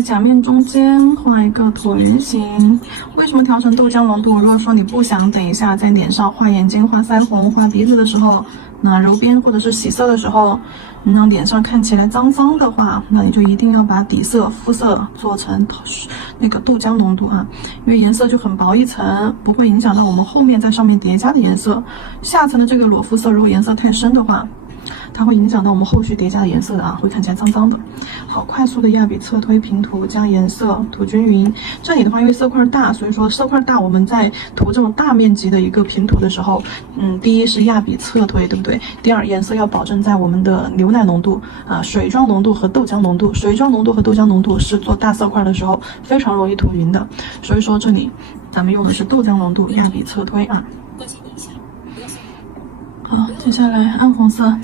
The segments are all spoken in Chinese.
在甲面中间画一个椭圆形。为什么调成豆浆浓度？如果说你不想等一下在脸上画眼睛、画腮红、画鼻子的时候，那揉边或者是洗色的时候，你让脸上看起来脏脏的话，那你就一定要把底色、肤色做成那个豆浆浓度啊，因为颜色就很薄一层，不会影响到我们后面在上面叠加的颜色。下层的这个裸肤色如果颜色太深的话，它会影响到我们后续叠加的颜色的啊，会看起来脏脏的。好，快速的压笔侧推平涂，将颜色涂均匀。这里的话，因为色块大，所以说色块大，我们在涂这种大面积的一个平涂的时候，第一是压笔侧推，对不对？第二，颜色要保证在我们的牛奶浓度、水状浓度和豆浆浓度。水状浓度和豆浆浓度是做大色块的时候非常容易涂匀的，所以说这里咱们用的是豆浆浓度，压笔侧推啊。好，接下来暗红色。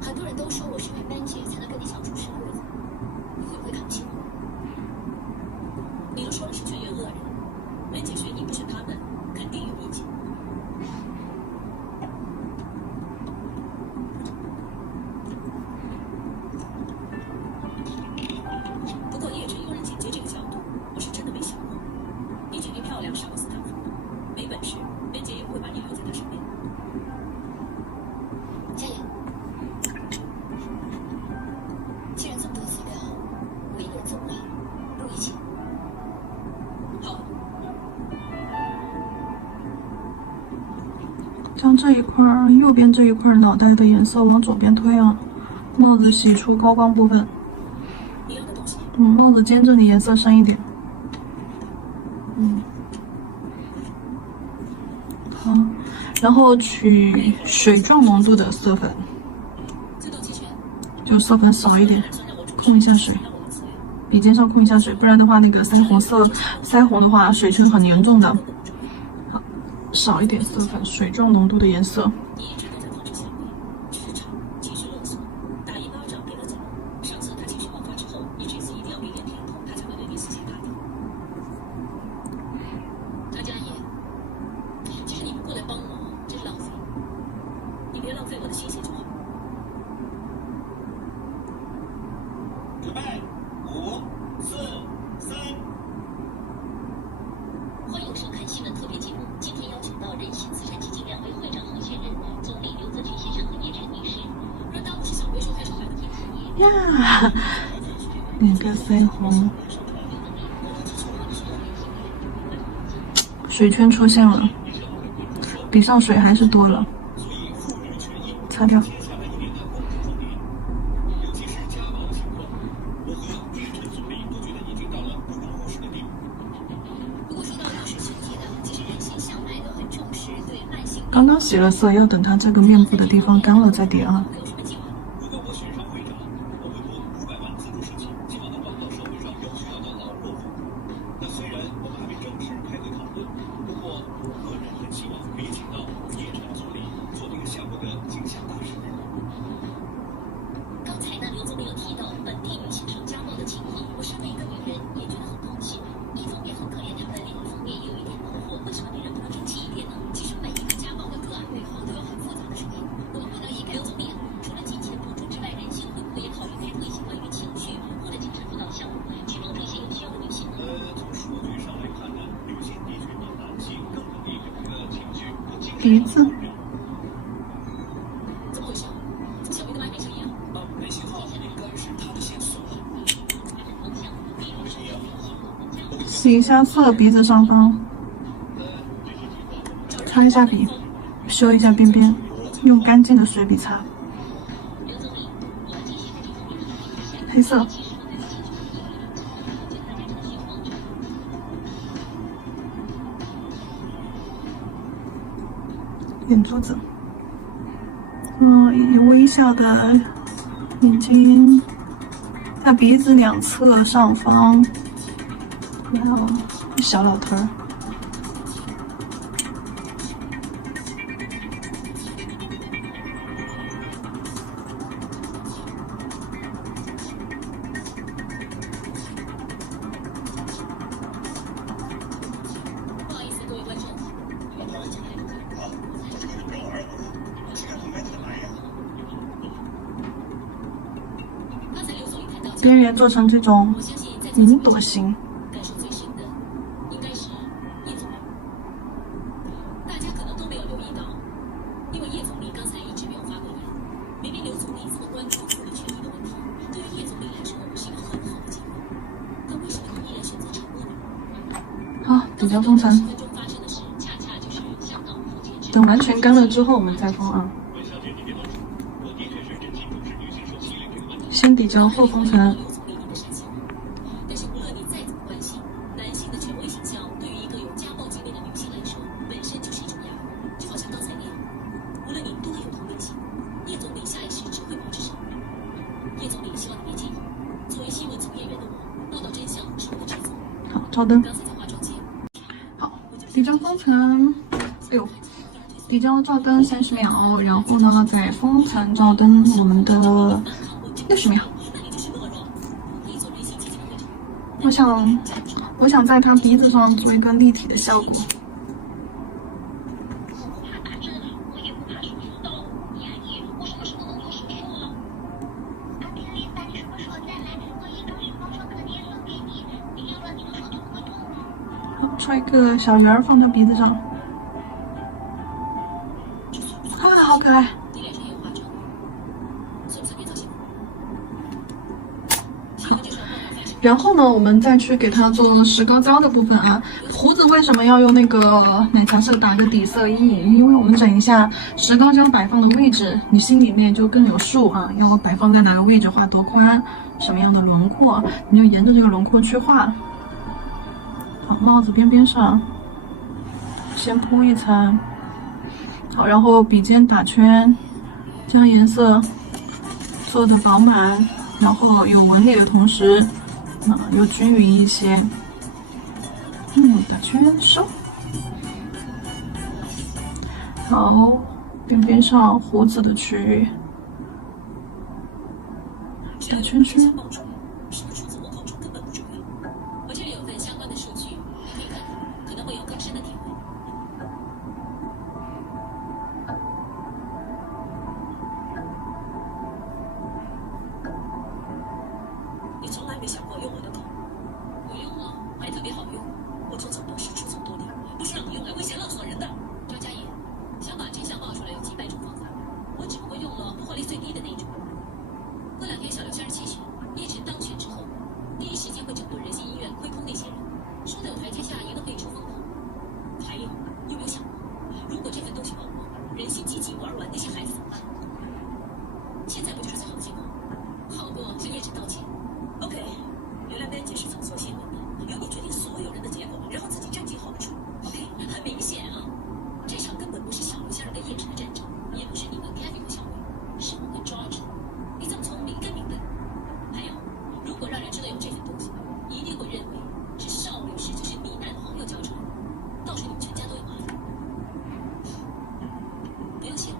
很多人都说我是因为班姐才能跟你相处10个月，你会不会看不起我？你又说我是全员恶人，班姐选你不选他们，肯定有意见。不过叶晨有人姐姐这个角度，我是真的没想过。你姐姐漂亮，上过斯坦福，没本事，班姐也不会把你留在她身边。加油！既然这么多资料，我一个人做不完，不如一起。好。将这一块右边这一块脑袋的颜色往左边推啊，帽子洗出高光部分。一样的东西。帽子尖这里颜色深一点。好，然后取水状浓度的色粉，就色粉少一点，控一下水，笔尖上控一下水，不然的话那个腮红的话水圈很严重的。好，少一点色粉，水状浓度的颜色。你一直都在防止小薇，职场情绪勒索，打一巴掌给了走。上次他情绪爆发之后，你这次一定要给点甜头，他才会对你死心塌地。唐佳怡，其实你不过来帮我，真浪费。你别浪费我的心血就好。准备，5、4、3。欢迎收看新闻特别节目。今天邀请到人心慈善基金2位会长候选人总理刘泽群先生和叶晨女士。若当不是小薇说开出来的题目呀，两个腮红，水圈出现了，笔上水还是多了，擦掉。刚刚洗了色，要等它这个面部的地方干了再叠啊。如果我选上会长，我会拨500万资助事情，希望能帮到社会上有需要的老弱妇孺。那虽然我们还没正式开会讨论，不过个人很希望可以请到叶晨总理做这个项目的竞选故事。刚才呢，刘总理有提到本地女性受家暴的情谊，我身为一个女人也觉得很痛心。一方面很可怜他们，另一方面也有一点困惑，为什么女人不能争气一点呢？其实每一个家暴的个案背后都有很复杂的声音。我们不能一概刘总理，除了金钱补助之外，人性会不会也考虑开拓一些关于情绪或者精神辅导项目，去帮助一些有需要的女性呢？从数据上来看呢，女性的确比男性更容易有一个情绪和精神鼻子。怎么回事？怎么小薇跟外面声音啊？那信号应该是他的线索。洗一下色，鼻子上方，擦一下笔，修一下边边，用干净的水笔擦。黑色，眼珠子，以微笑的眼睛，在鼻子两侧上方。然后小老头儿，边缘做成这种我相信在云朵形。感受最深的应该是叶总。大家可能都没有留意到，因为叶总理刚才一直没有发过言。明明刘总理这么关注妇女权益的问题，对于叶总理来说是一个很好的机会，但为什么你依然选择沉默呢？好，底胶封层， 10分钟发生的事，恰恰就是香港目前等完全干了之后我们再封啊。文小姐，你别乱说，我的确是真心重视女性受欺凌这个问题。先底胶后封层。刘总理你的善心，但是无论你再怎么关心，男性的权威形象对于一个有家暴经历的女性来说，本身就是一种压力。就好像刚才那样，无论你多有同理心，叶总理下意识只会保持沉默。叶总理希望你别介意，作为新闻从业员的我，报道真相是我的职责。好，照灯。刚才在化妆间，好，底胶封层6，底胶照灯30秒，然后呢再封层照灯我们的60秒。那你就是懦弱，可以做人性基金的会长。我想在他鼻子上做一个立体的效果。我不怕打针，我也不怕手术刀。你阿姨，我什么时候能做手术了？阿婷丽把你什么时候再来？我一张10公升可爹送给你，你要不然你的手就不会动了。好，戳一个小圆儿放到鼻子上。啊，好可爱！你脸上也有化妆，算不算变造型？然后呢，我们再去给它做石膏胶的部分啊。胡子为什么要用那个奶茶色打个底色阴影？因为我们整一下石膏胶摆放的位置，你心里面就更有数啊。要摆放在哪个位置，画多宽，什么样的轮廓，你就沿着这个轮廓去画。好，帽子边边上先铺一层。好，然后笔尖打圈，将颜色做的饱满，然后有纹理的同时，又均匀一些。打圈收。好，边边上胡子的区域，打圈圈。爆出，什么出自我口中根本不重要。我这里有份相关的数据，你可以看看，可能会有更深的体会。你从来没想过用我的口，我用了，还特别好用。我做总都是出从多理，不是让你用来威胁勒索人的。张嘉颖，想把真相爆出来有几百种方法，我只不过用了不获利最低的那种。过2天小刘仙儿7选，叶晨当选之后，第一时间会整顿仁心医院，亏空那些人，输得有台阶下，赢得可以出风头。还有，你有没有想过，如果这份东西爆破，仁心基金玩完，那些孩子怎么办？现在不就是最好的结果？好过向叶晨道歉。OK， 原来丹姐是操作新闻的，由你决定所有人的结果，然后自己占尽好处。OK， 很明显啊，这场根本不是小刘仙儿跟叶晨的战争，也不是你跟 Kevin 和小薇，是我跟 George。你这么聪明跟明白。还有，如果让人知道有这份东西，一定会认为是少律师，就是你男朋友教出来的，到时你们全家都有麻烦。不用谢我。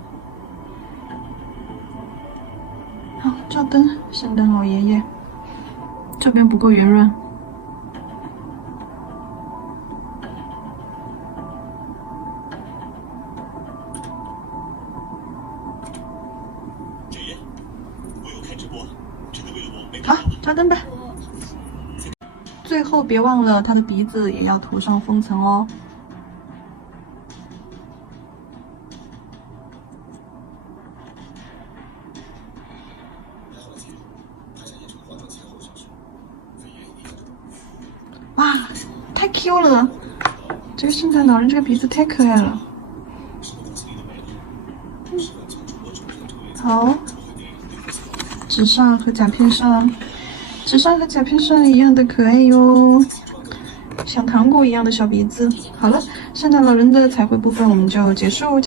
好，照灯，圣诞老爷爷，这边不够圆润。简言，我有开直播，真的为了我没好，照灯吧。最后别忘了他的鼻子也要涂上封层哦。还好记录，他向叶晨化妆前后消失，肺炎已经哇，太 Q 了！这个圣诞老人这个鼻子太可爱了。什么公司里都没了，是从主播手上成为好，纸上和甲片上，纸上和甲片上一样的可爱哟，像糖果一样的小鼻子。好了，圣诞老人的彩绘部分我们就结束。